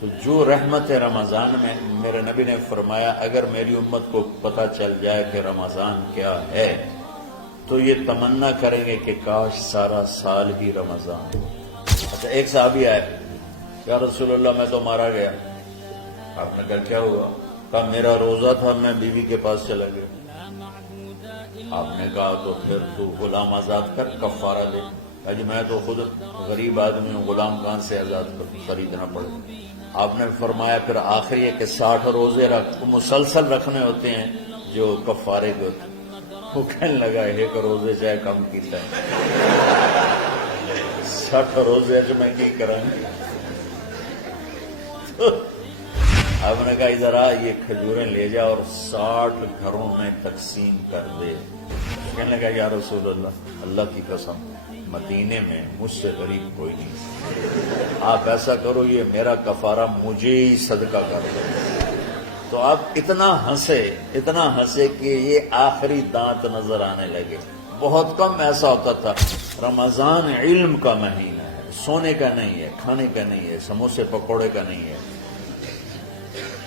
تو جو رحمت رمضان میں میرے نبی نے فرمایا اگر میری امت کو پتہ چل جائے کہ رمضان کیا ہے تو یہ تمنا کریں گے کہ کاش سارا سال ہی رمضان ہو۔ اچھا، ایک صحابی آئے، یا رسول اللہ میں تو مارا گیا۔ آپ نے کہا کیا ہوا؟ کہا میرا روزہ تھا، میں بیوی کے پاس چلا گیا۔ آپ نے کہا تو پھر تو غلام آزاد کر، کفارہ دے۔ کہا جی میں تو خود غریب آدمی ہوں، غلام کہاں سے آزاد خریدنا پڑے؟ آپ نے فرمایا پھر آخری ہے کہ 60 روزے مسلسل رکھنے ہوتے ہیں جو کفارے کے ہوتے ہیں۔ وہ کہنے لگا ایک روزے چاہے کم کیتا ہے، 60 روزے جو میں کی کروں۔ آپ نے کہا ادھر آ، یہ کھجوریں لے جا اور 60 گھروں میں تقسیم کر دے۔ کہنے لگا یا رسول اللہ، اللہ کی قسم مدینے میں مجھ سے غریب کوئی نہیں، آپ ایسا کرو یہ میرا کفارہ مجھے ہی صدقہ کر دو۔ تو آپ اتنا ہنسے کہ یہ آخری دانت نظر آنے لگے۔ بہت کم ایسا ہوتا تھا۔ رمضان علم کا مہینہ ہے، سونے کا نہیں ہے، کھانے کا نہیں ہے، سموسے پکوڑے کا نہیں ہے،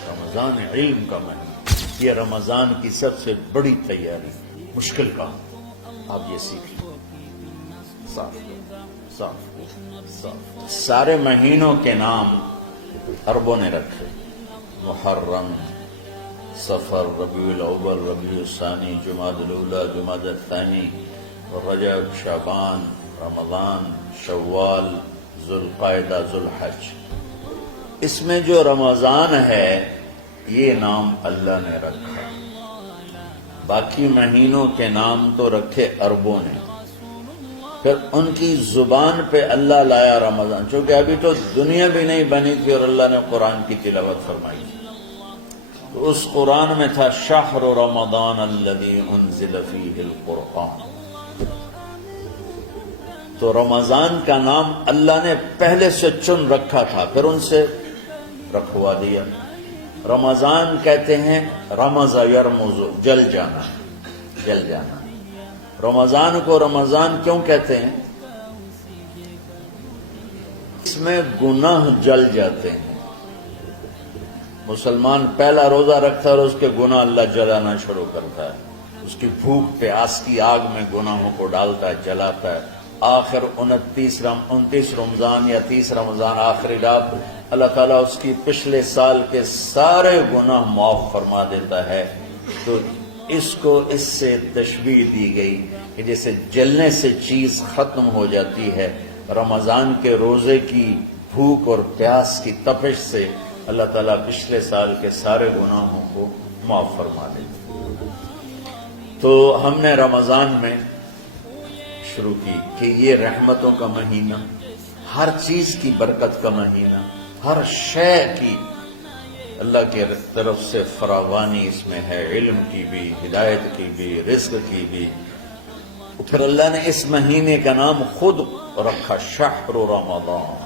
رمضان علم کا مہینہ۔ یہ رمضان کی سب سے بڑی تیاری، مشکل کام، آپ یہ سیکھ لیں۔ صاف سارے مہینوں کے نام عربوں نے رکھے، محرم، صفر، ربیع الاول، ربیع الثانی، جمادی الاولی، جمادی الثانی، رجب، شعبان، رمضان، شوال، ذوالقعدہ، ذوالحج۔ اس میں جو رمضان ہے یہ نام اللہ نے رکھا، باقی مہینوں کے نام تو رکھے عربوں نے۔ پھر ان کی زبان پہ اللہ لایا رمضان، چونکہ ابھی تو دنیا بھی نہیں بنی تھی اور اللہ نے قرآن کی تلاوت فرمائی تھی۔ تو اس قرآن میں تھا شہر رمضان الذی انزل فیہ القرآن۔ تو رمضان کا نام اللہ نے پہلے سے چن رکھا تھا، پھر ان سے رکھوا دیا۔ رمضان کہتے ہیں رمض یرمز، جل جانا، جل جانا۔ رمضان کو رمضان کیوں کہتے ہیں؟ اس میں گناہ جل جاتے ہیں۔ مسلمان پہلا روزہ رکھتا ہے اور اس کے گناہ اللہ جلانا شروع کرتا ہے، اس کی بھوک پیاس کی آگ میں گناہوں کو ڈالتا ہے، جلاتا ہے۔ آخر 29 رمضان یا 30 رمضان آخری رات اللہ تعالیٰ اس کی پچھلے سال کے سارے گناہ معاف فرما دیتا ہے۔ تو اس کو اس سے تشبیہ دی گئی کہ جیسے جلنے سے چیز ختم ہو جاتی ہے، رمضان کے روزے کی بھوک اور پیاس کی تپش سے اللہ تعالیٰ پچھلے سال کے سارے گناہوں کو معاف فرما دیتا ہے۔ تو ہم نے رمضان میں شروع کی کہ یہ رحمتوں کا مہینہ، ہر چیز کی برکت کا مہینہ، ہر شے کی اللہ کی طرف سے فراوانی اس میں ہے، علم کی بھی، ہدایت کی بھی، رزق کی بھی۔ پھر اللہ نے اس مہینے کا نام خود رکھا شہر رمضان،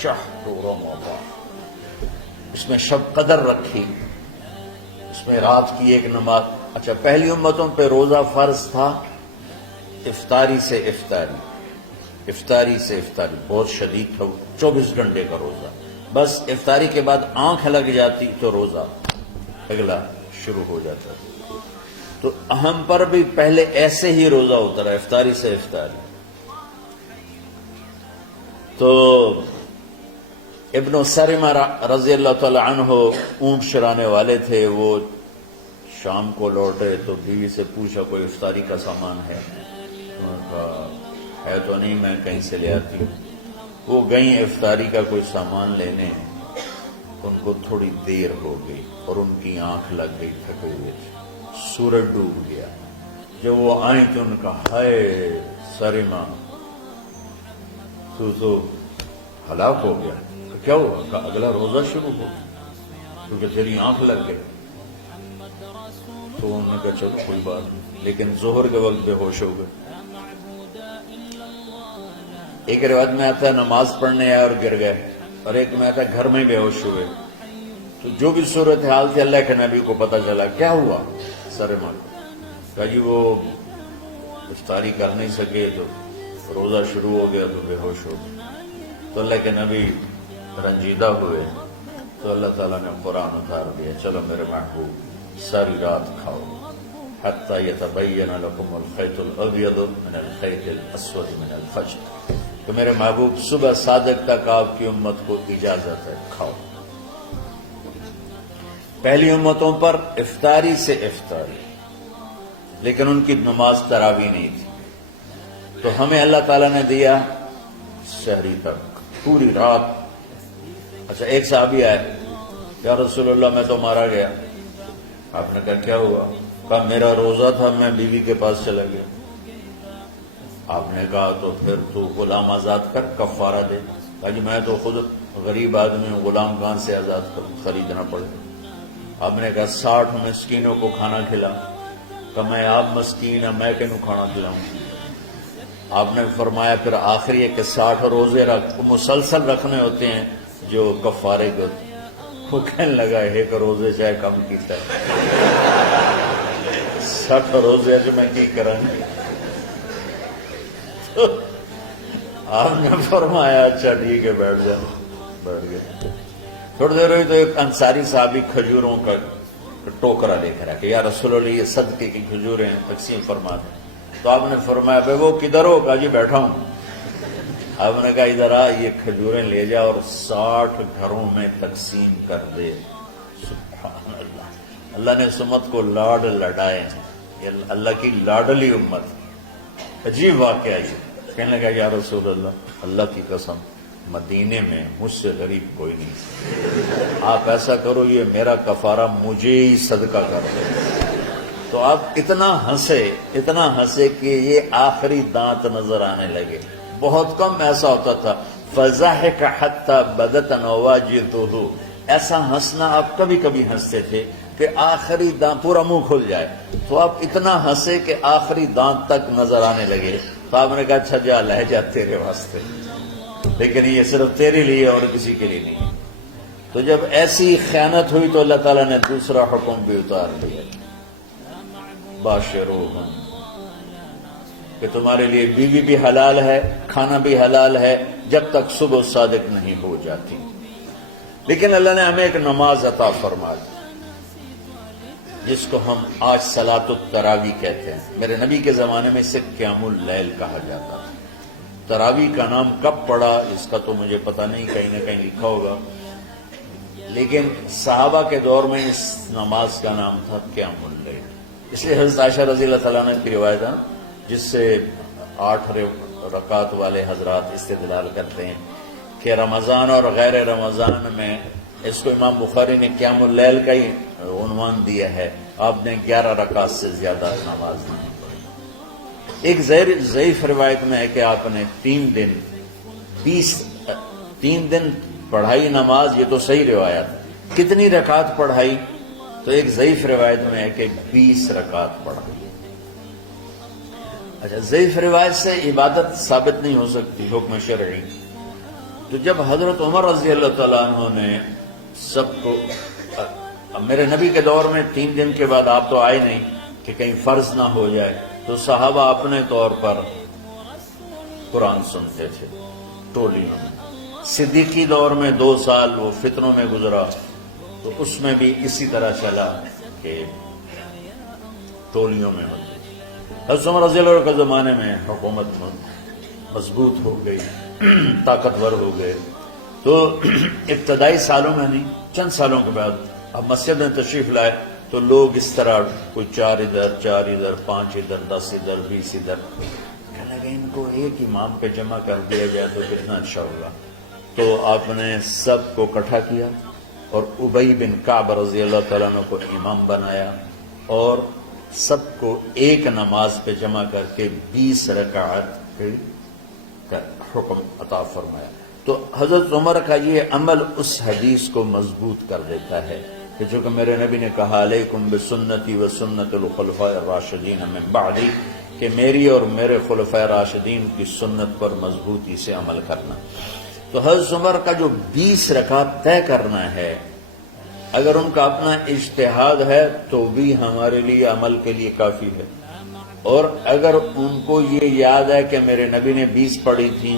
شہر رمضان۔ اس میں شب قدر رکھی، اس میں رات کی ایک نماز۔ اچھا، پہلی امتوں پہ روزہ فرض تھا افطاری سے افطاری، افطاری سے افطاری، بہت شدید تھا، 24 گھنٹے کا روزہ۔ بس افطاری کے بعد آنکھ لگ جاتی تو روزہ اگلا شروع ہو جاتا۔ تو ہم پر بھی پہلے ایسے ہی روزہ اترا، افطاری سے افطاری۔ تو ابن سرمہ رضی اللہ تعالی عنہ اونٹ چرانے والے تھے، وہ شام کو لوٹے تو بیوی سے پوچھا کوئی افطاری کا سامان ہے؟ انہوں نے کہا ہے تو نہیں، میں کہیں سے لے آتی ہوں۔ وہ گئیں افطاری کا کوئی سامان لینے، ان کو تھوڑی دیر ہو گئی اور ان کی آنکھ لگ گئی، تھکے ہوئے تھے، سورج ڈوب گیا۔ جب وہ آئیں تو ان کا ہائے سرمہ تو ہلاک ہو گیا۔ کیا ہوا؟ کہ اگلا روزہ شروع ہو کیونکہ تیری آنکھ لگ گئی۔ تو انہوں نے کہا چلو کوئی بات نہیں، لیکن ظہر کے وقت بے ہوش ہو گئے۔ ایک روایت میں آتا ہے نماز پڑھنے آئے اور گر گئے، اور ایک میں آتا ہے گھر میں بے ہوش ہوئے۔ تو جو بھی صورتحال تھی اللہ کے نبی کو پتہ چلا۔ کیا ہوا؟ سرمہ کہا جی وہ افطاری کر نہیں سکے تو روزہ شروع ہو گیا تو بے ہوش ہو گئے۔ تو اللہ کے نبی رنجیدہ ہوئے تو اللہ تعالیٰ نے قرآن اتار دیا، چلو میرے محبوب ساری رات کھاؤ، حتی یتبین لکم الخیط الابیض من الخیط الاسود من الفجر، کہ میرے محبوب صبح صادق تک آپ کی امت کو اجازت ہے کھاؤ۔ پہلی امتوں پر افطاری سے افطاری، لیکن ان کی نماز تراویح نہیں تھی، تو ہمیں اللہ تعالیٰ نے دیا سحری تک پوری رات۔ اچھا ایک صحابی آئے، یا رسول اللہ میں تو مارا گیا۔ آپ نے کہا کیا ہوا؟ کہا میرا روزہ تھا، میں بیوی کے پاس چلا گیا۔ آپ نے کہا تو پھر تو غلام آزاد کر، کفارہ دے۔ کہا جی میں تو خود غریب آدمی ہوں، غلام کہاں سے آزاد خریدنا پڑے؟ آپ نے کہا 60 مسکینوں کو کھانا کھلا۔ کہ میں آپ مسکین ہیں، میں کینوں کھانا کھلاؤں؟ آپ نے فرمایا پھر آخری ہے کہ 60 روزے مسلسل رکھنے ہوتے ہیں جو کفارے کو۔ وہ کہنے لگا ایک روزے چاہے کم کیتا ہے، 60 روزے جو میں کی کروں گی۔ آپ نے فرمایا اچھا ٹھیک ہے بیٹھ جاؤ، بیٹھ گئے۔ تھوڑی دیر ہوئی تو ایک انصاری صحابی کھجوروں کا ٹوکرا لے کر آیا کہ یا رسول اللہ یہ صدقے کی کھجوریں تقسیم فرما دیں۔ تو آپ نے فرمایا بھائی وہ کدھر ہو؟ کہا جی بیٹھا ہوں۔ آپ نے کہا ادھر آ، یہ کھجوریں لے جا اور 60 گھروں میں تقسیم کر دے۔ سبحان اللہ، اللہ نے اس امت کو لاڈ لڈائے ہیں، یہ اللہ کی لاڈلی امت۔ عجیب واقعہ یہ، کہنے لگا یا رسول اللہ اللہ کی قسم مدینے میں مجھ سے غریب کوئی نہیں، آپ ایسا کرو یہ میرا کفارہ مجھے ہی صدقہ کر دو۔ تو آپ اتنا ہنسے کہ یہ آخری دانت نظر آنے لگے۔ بہت کم ایسا ہوتا تھا، فضحك حتى بدت نواجذه، ایسا ہنسنا آپ کبھی کبھی ہنستے تھے کہ آخری دانت پورا منہ کھل جائے، تو آپ اتنا ہنسے کہ آخری دانت تک نظر آنے لگے۔ تو آپ نے کہا اچھا جا لہ جا تیرے واسطے، لیکن یہ صرف تیرے لیے اور کسی کے لیے نہیں۔ تو جب ایسی خیانت ہوئی تو اللہ تعالیٰ نے دوسرا حکم بھی اتار دیا، باشروہن، کہ تمہارے لیے بیوی بھی حلال ہے، کھانا بھی حلال ہے جب تک صبح صادق نہیں ہو جاتی۔ لیکن اللہ نے ہمیں ایک نماز عطا فرما دی جس کو ہم آج صلاۃ التراویح کہتے ہیں۔ میرے نبی کے زمانے میں اسے قیام اللیل کہا جاتا تھا۔ تراویح کا نام کب پڑا اس کا تو مجھے پتہ نہیں، کہیں نہ کہیں لکھا ہوگا، لیکن صحابہ کے دور میں اس نماز کا نام تھا قیام اللیل۔ اس لیے حضرت عائشہ رضی اللہ تعالیٰ عنہ کی روایت ہے جس سے 8 رکعت والے حضرات استدلال کرتے ہیں کہ رمضان اور غیر رمضان میں اس کو امام بخاری نے قیام اللیل کا ہی عنوان دیا ہے، آپ نے 11 رکعت سے زیادہ نماز نہیں پڑھی۔ ایک ضعیف روایت میں ہے کہ آپ نے 3 دن پڑھائی نماز، یہ تو صحیح روایت ہے۔ کتنی رکعت پڑھائی؟ تو ایک ضعیف روایت میں ہے کہ 20 رکعت پڑھائی۔ اچھا ضعیف روایت سے عبادت ثابت نہیں ہو سکتی حکم شرعی۔ تو جب حضرت عمر رضی اللہ تعالیٰ عنہ نے سب کو، میرے نبی کے دور میں 3 دن کے بعد آپ تو آئے نہیں کہ کہیں فرض نہ ہو جائے، تو صحابہ اپنے طور پر قرآن سنتے تھے ٹولیوں میں۔ صدیقی دور میں 2 سال وہ فتنوں میں گزرا، تو اس میں بھی اسی طرح چلا کہ ٹولیوں میں ہوتے۔ حضرت عمر رضی اللہ عنہ کے زمانے میں حکومت مضبوط ہو گئی، طاقتور ہو گئے، تو ابتدائی سالوں میں نہیں، چند سالوں کے بعد اب مسجد میں تشریف لائے تو لوگ اس طرح کوئی 4 ادھر 4 ادھر 5 ادھر 10 ادھر 20 ادھر، کہنے لگے ان کو ایک امام پہ جمع کر دیا جائے تو کتنا اچھا ہوگا۔ تو آپ نے سب کو اکٹھا کیا اور ابی بن کعب رضی اللہ تعالیٰ عنہ کو امام بنایا اور سب کو ایک نماز پہ جمع کر کے 20 رکعت کا حکم عطا فرمایا۔ تو حضرت عمر کا یہ عمل اس حدیث کو مضبوط کر دیتا ہے کہ جو کہ میرے نبی نے کہا علیکم بسنتی و سنت الخلفاء الراشدین من بعدی، کہ میری اور میرے خلفاء راشدین کی سنت پر مضبوطی سے عمل کرنا۔ تو حضرت عمر کا جو 20 رکعت طے کرنا ہے، اگر ان کا اپنا اجتہاد ہے تو بھی ہمارے لیے عمل کے لیے کافی ہے، اور اگر ان کو یہ یاد ہے کہ میرے نبی نے 20 پڑھی تھی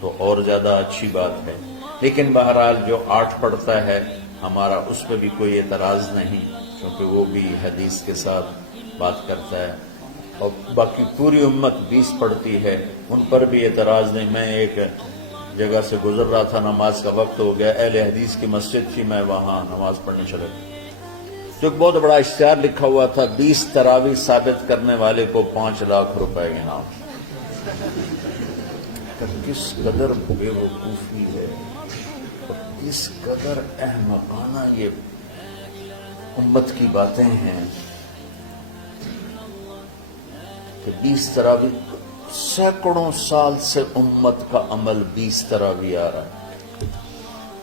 تو اور زیادہ اچھی بات ہے۔ لیکن بہرحال جو 8 پڑھتا ہے ہمارا اس پہ بھی کوئی اعتراض نہیں، کیونکہ وہ بھی حدیث کے ساتھ بات کرتا ہے، اور باقی پوری امت 20 پڑھتی ہے، ان پر بھی اعتراض نہیں۔ میں ایک جگہ سے گزر رہا تھا، نماز کا وقت ہو گیا، اہل حدیث کی مسجد تھی، میں وہاں نماز پڑھنے چلا گیا تو ایک بہت بڑا اشتہار لکھا ہوا تھا، 20 تراویح ثابت کرنے والے کو 5 لاکھ روپے انعام۔ کس قدر بے وقوفی ہے اور کس قدر احمقانہ یہ امت کی باتیں ہیں کہ 20 تراویح، سینکڑوں سال سے امت کا عمل 20 تراویح آ رہا ہے۔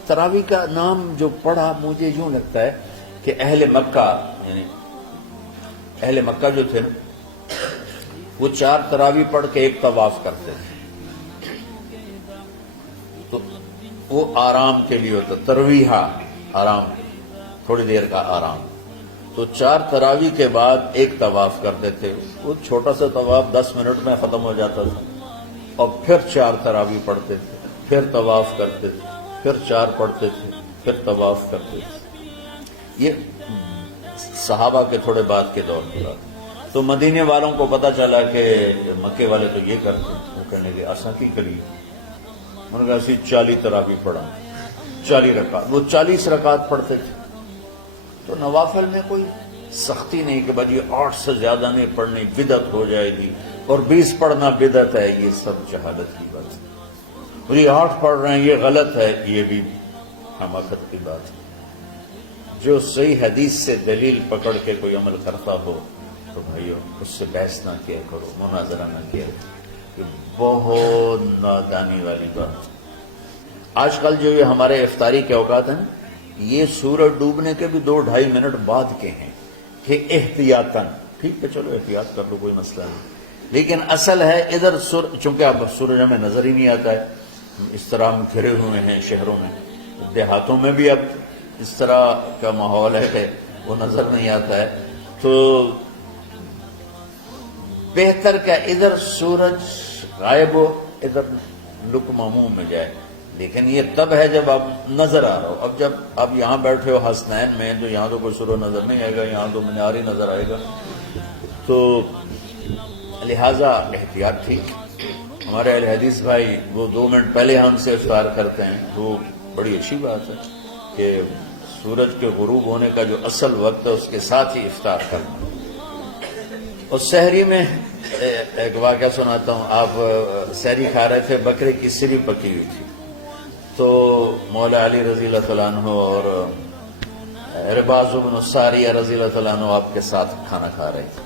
تراویح کا نام جو پڑھا مجھے یوں لگتا ہے کہ اہل مکہ، یعنی اہل مکہ جو تھے نا، وہ 4 تراویح پڑھ کے ایک طواف کرتے تھے، تو وہ آرام کے لیے ہوتا، ترویحہ آرام، تھوڑی دیر کا آرام، تو 4 تراویح کے بعد ایک طواف کرتے تھے، وہ چھوٹا سا طواف 10 منٹ میں ختم ہو جاتا تھا، اور پھر 4 تراویح پڑھتے تھے، پھر طواف کرتے تھے، پھر 4 پڑھتے تھے، پھر طواف کرتے تھے۔ یہ صحابہ کے تھوڑے بعد کے دور کی بات۔ تو مدینے والوں کو پتا چلا کہ مکے والے تو یہ کرتے ہیں، وہ کہنے لگے اساں کی کری، انہوں نے کہا اسی 40 تراویح پڑھا، 40 رکعت، وہ 40 رکعت پڑھتے تھے۔ تو نوافل میں کوئی سختی نہیں کہ بھائی 8 سے زیادہ نہیں پڑھنی، بدعت ہو جائے گی، اور 20 پڑھنا بدعت ہے، یہ سب جہالت کی بات ہے۔ اور یہ 8 پڑھ رہے ہیں یہ غلط ہے، یہ بھی حماقت کی بات ہے۔ جو صحیح حدیث سے دلیل پکڑ کے کوئی عمل کرتا ہو تو بھائیو اس سے بحث نہ کیا کرو، مناظرہ نہ کیا کرو، یہ بہت نادانی والی بات۔ آج کل جو یہ ہمارے افطاری کے اوقات ہیں، یہ سورج ڈوبنے کے بھی 2-2.5 منٹ بعد کے ہیں کہ احتیاطاً، ٹھیک ہے چلو احتیاط کر لو، کوئی مسئلہ نہیں، لیکن اصل ہے ادھر چونکہ اب سورج ہمیں نظر ہی نہیں آتا ہے، اس طرح ہم گھرے ہوئے ہیں شہروں میں، دیہاتوں میں بھی اب اس طرح کا ماحول ہے کہ وہ نظر نہیں آتا ہے، تو بہتر کہ ادھر سورج غائب ہو، ادھر لک معموم میں جائے، لیکن یہ تب ہے جب آپ نظر آ رہا ہو۔ اب جب آپ یہاں بیٹھے ہو حسنین میں، تو یہاں تو کوئی سورج نظر نہیں آئے گا، یہاں تو مینار ہی نظر آئے گا، تو لہذا احتیاط ٹھیک۔ ہمارے اہل حدیث بھائی وہ 2 منٹ پہلے ہم سے افطار کرتے ہیں، وہ بڑی اچھی بات ہے کہ سورج کے غروب ہونے کا جو اصل وقت ہے اس کے ساتھ ہی افطار کرنا۔ اور سحری میں ایک واقعہ سناتا ہوں، آپ سحری کھا رہے تھے، بکرے کی سری پکی ہوئی تھی، تو مولا علی رضی اللہ تعالیٰ عنہ اور رباز بن ساریہ رضی اللہ تعالیٰ عنہ آپ کے ساتھ کھانا کھا رہے تھے،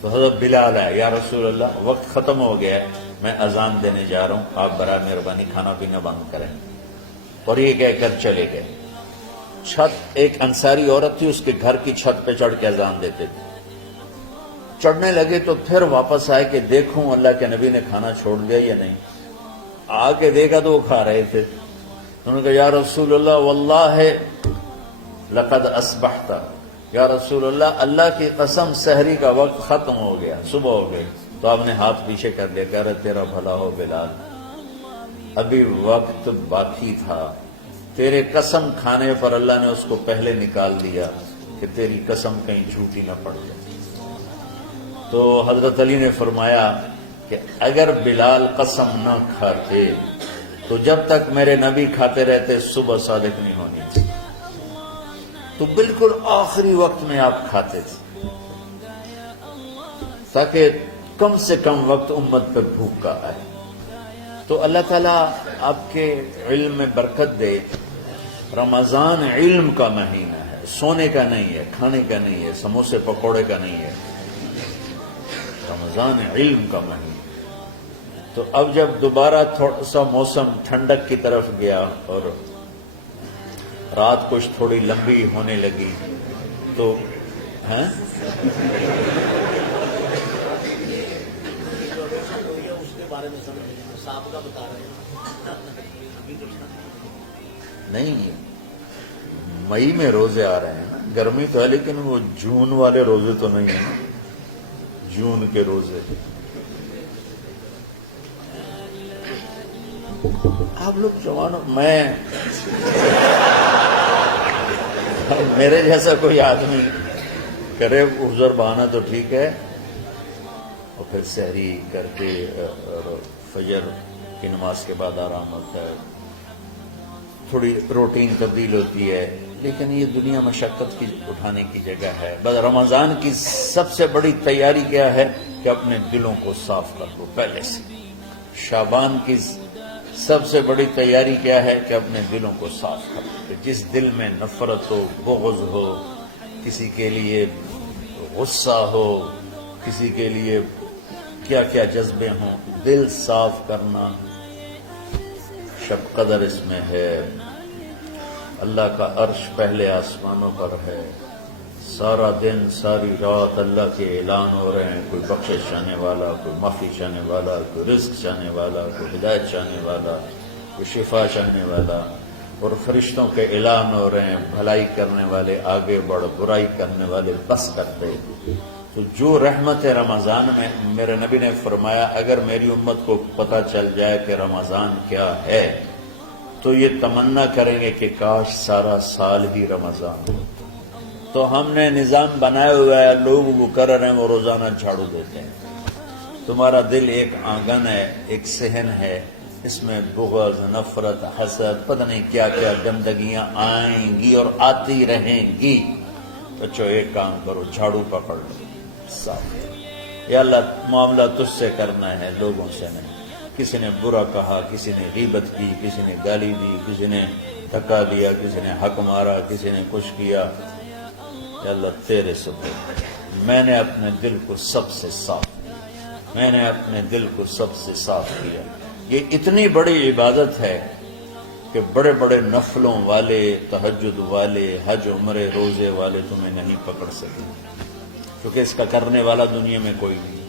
تو حضرت بلال ہے، یا رسول اللہ وقت ختم ہو گیا ہے، میں اذان دینے جا رہا ہوں، آپ برائے مہربانی کھانا پینا بند کریں، اور یہ کہہ کر چلے گئے۔ چھت، ایک انصاری عورت تھی، اس کے گھر کی چھت پہ چڑھ کے اذان دیتے تھے، چڑھنے لگے تو پھر واپس آئے کہ دیکھوں اللہ کے نبی نے کھانا چھوڑ دیا یا نہیں، آ کے دیکھا تو وہ کھا رہے تھے، انہوں نے کہا یا رسول اللہ واللہ لقد اصبحت، یا رسول اللہ اللہ کی قسم سحری کا وقت ختم ہو گیا، صبح ہو گئی، تو آپ نے ہاتھ پیچھے کر لیا، کہہ رہے تیرا بھلا ہو بلال، ابھی وقت باقی تھا، تیرے قسم کھانے پر اللہ نے اس کو پہلے نکال دیا کہ تیری قسم کہیں جھوٹی نہ پڑ جائے۔ تو حضرت علی نے فرمایا کہ اگر بلال قسم نہ کھاتے تو جب تک میرے نبی کھاتے رہتے صبح صادق نہیں ہونی تھی، تو بالکل آخری وقت میں آپ کھاتے تھے تاکہ کم سے کم وقت امت پہ بھوک کا آئے۔ تو اللہ تعالیٰ آپ کے علم میں برکت دے۔ رمضان علم کا مہینہ ہے، سونے کا نہیں ہے، کھانے کا نہیں ہے، سموسے پکوڑے کا نہیں ہے، رمضان علم کا مہینہ۔ تو اب جب دوبارہ تھوڑا سا موسم ٹھنڈک کی طرف گیا اور رات کچھ تھوڑی لمبی ہونے لگی تو نہیں، مئی میں روزے آ رہے ہیں نا، گرمی تو ہے لیکن وہ جون والے روزے تو نہیں ہیں نا، جون کے روزے آپ لوگ جوانوں، میں میرے جیسا کوئی آدمی کرے عذر بہانا تو ٹھیک ہے، اور پھر سحری کر کے اور فجر کی نماز کے بعد آرام ہوتا ہے، تھوڑی روٹین تبدیل ہوتی ہے، لیکن یہ دنیا مشقت کی اٹھانے کی جگہ ہے۔ بس رمضان کی سب سے بڑی تیاری کیا ہے کہ اپنے دلوں کو صاف کر لو پہلے سے۔ شعبان کی سب سے بڑی تیاری کیا ہے کہ اپنے دلوں کو صاف کر لو، کہ جس دل میں نفرت ہو، بغض ہو، کسی کے لیے غصہ ہو، کسی کے لیے کیا کیا جذبے ہوں، دل صاف کرنا۔ شب قدر اس میں ہے، اللہ کا عرش پہلے آسمانوں پر ہے، سارا دن ساری رات اللہ کے اعلان ہو رہے ہیں، کوئی بخشش چاہنے والا، کوئی معافی چاہنے والا، کوئی رزق چاہنے والا، کوئی ہدایت چاہنے والا، کوئی شفا چاہنے والا، اور فرشتوں کے اعلان ہو رہے ہیں، بھلائی کرنے والے آگے بڑھ، برائی کرنے والے بس کرتے۔ تو جو رحمت رمضان میں، میرے نبی نے فرمایا اگر میری امت کو پتہ چل جائے کہ رمضان کیا ہے تو یہ تمنا کریں گے کہ کاش سارا سال ہی رمضان ہو۔ تو ہم نے نظام بنایا ہوا ہے، لوگ وہ کر رہے ہیں، وہ روزانہ جھاڑو دیتے ہیں۔ تمہارا دل ایک آنگن ہے، ایک صحن ہے، اس میں بغض، نفرت، حسد، پتہ نہیں کیا کیا گندگیاں آئیں گی اور آتی رہیں گی۔ بچو ایک کام کرو، جھاڑو پکڑ لو، صاف کرو۔ یا اللہ معاملہ تجھ سے کرنا ہے، لوگوں سے نہیں۔ کسی نے برا کہا، کسی نے غیبت کی، کسی نے گالی دی، کسی نے دھکا دیا، کسی نے حق مارا، کسی نے کچھ کیا، یا اللہ تیرے سپرد میں نے اپنے دل کو سب سے صاف کیا، میں نے اپنے دل کو سب سے صاف کیا۔ یہ اتنی بڑی عبادت ہے کہ بڑے بڑے نفلوں والے، تہجد والے، حج عمرے روزے والے تمہیں نہیں پکڑ سکے، کیونکہ اس کا کرنے والا دنیا میں کوئی نہیں۔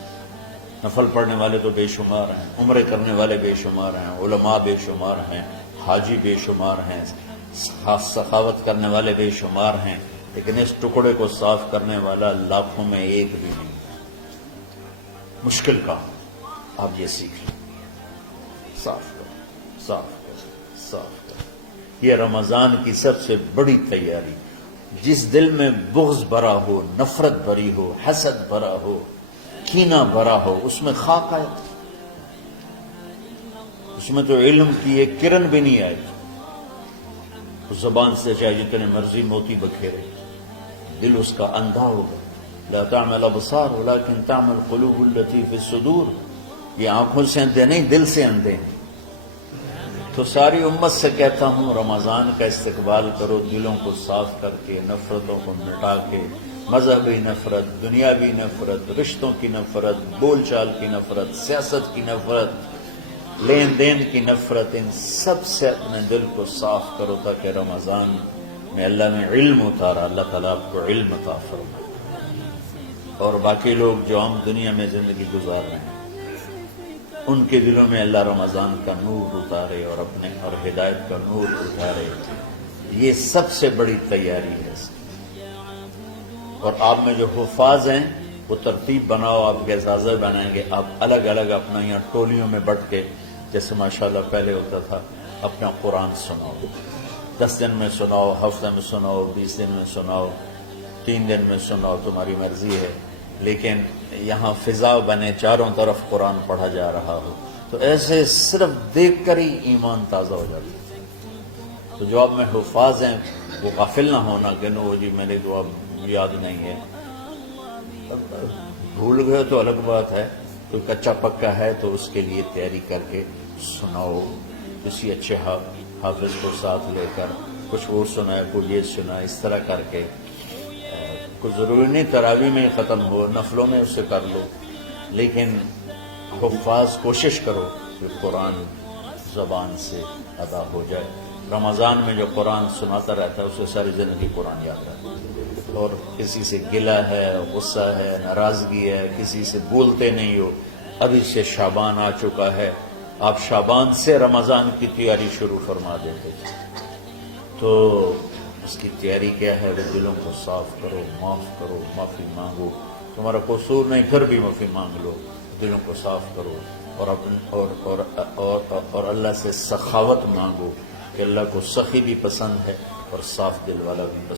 نفل پڑھنے والے تو بے شمار ہیں، عمرے کرنے والے بے شمار ہیں، علماء بے شمار ہیں، حاجی بے شمار ہیں، سخاوت کرنے والے بے شمار ہیں، لیکن اس ٹکڑے کو صاف کرنے والا لاکھوں میں ایک بھی نہیں۔ مشکل کام، آپ یہ سیکھ لیں، صاف کرو، صاف کرو، صاف کرو۔ یہ رمضان کی سب سے بڑی تیاری۔ جس دل میں بغض بھرا ہو، نفرت بھری ہو، حسد بھرا ہو، کینہ بھرا ہو، اس میں خاک آئے، اس میں تو علم کی ایک کرن بھی نہیں آئے، اس زبان سے چاہے جتنے مرضی موتی بکھیرے، دل اس کا اندھا ہوگا۔ لا تعمل الابصار ولكن تعمل القلوب التي في الصدور۔ یہ آنکھوں سے اندھے نہیں، دل سے اندھے ہیں۔ تو ساری امت سے کہتا ہوں رمضان کا استقبال کرو، دلوں کو صاف کر کے، نفرتوں کو مٹا کے، مذہبی نفرت، دنیاوی نفرت، رشتوں کی نفرت، بول چال کی نفرت، سیاست کی نفرت، لین دین کی نفرت، ان سب سے اپنے دل کو صاف کرو تاکہ رمضان میں اللہ نے علم اتارا، اللہ تعالیٰ آپ کو علم عطا فرمائے، اور باقی لوگ جو عام دنیا میں زندگی گزار رہے ہیں ان کے دلوں میں اللہ رمضان کا نور اتارے اور اپنے اور ہدایت کا نور اتارے۔ یہ سب سے بڑی تیاری ہے۔ اور آپ میں جو حفاظ ہیں وہ ترتیب بناؤ، آپ کے اعزازہ بنائیں گے، آپ الگ الگ اپنا یہاں ٹولیوں میں بٹ کے، جیسے ماشاءاللہ پہلے ہوتا تھا، اپنا قرآن سناؤ، 10 دن میں سناؤ، ہفتہ میں سناؤ، 20 دن میں سناؤ، 3 دن میں سناؤ، تمہاری مرضی ہے، لیکن یہاں فضا بنے، چاروں طرف قرآن پڑھا جا رہا ہو، تو ایسے صرف دیکھ کر ہی ایمان تازہ ہو جاتا ہے۔ تو جو آپ میں حفاظ ہیں وہ غافل نہ ہونا کہ نو جی میرے تو اب یاد نہیں ہے، بھول گئے تو الگ بات ہے، کوئی کچا پکا ہے تو اس کے لیے تیاری کر کے سناؤ، کسی اچھے حافظ کو ساتھ لے کر، کچھ وہ سنائے، کوئی یہ سنائے، اس طرح کر کے، کوئی ضروری نہیں تراویح میں ختم ہو، نفلوں میں اسے کر لو، لیکن حفاظ کوشش کرو کہ قرآن زبان سے ادا ہو جائے۔ رمضان میں جو قرآن سناتا رہتا ہے اسے ساری زندگی قرآن یاد رہتا ہے، اور کسی سے گلہ ہے، غصہ ہے، ناراضگی ہے، کسی سے بولتے نہیں ہو، ابھی سے شعبان آ چکا ہے، آپ شعبان سے رمضان کی تیاری شروع فرما دیتے تھے، تو اس کی تیاری کیا ہے؟ وہ دلوں کو صاف کرو، معاف کرو، معافی مانگو، تمہارا قصور نہیں پھر بھی معافی مانگ لو، دلوں کو صاف کرو، اور اللہ سے سخاوت مانگو کہ اللہ کو سخی بھی پسند ہے اور صاف دل والا بھی پسند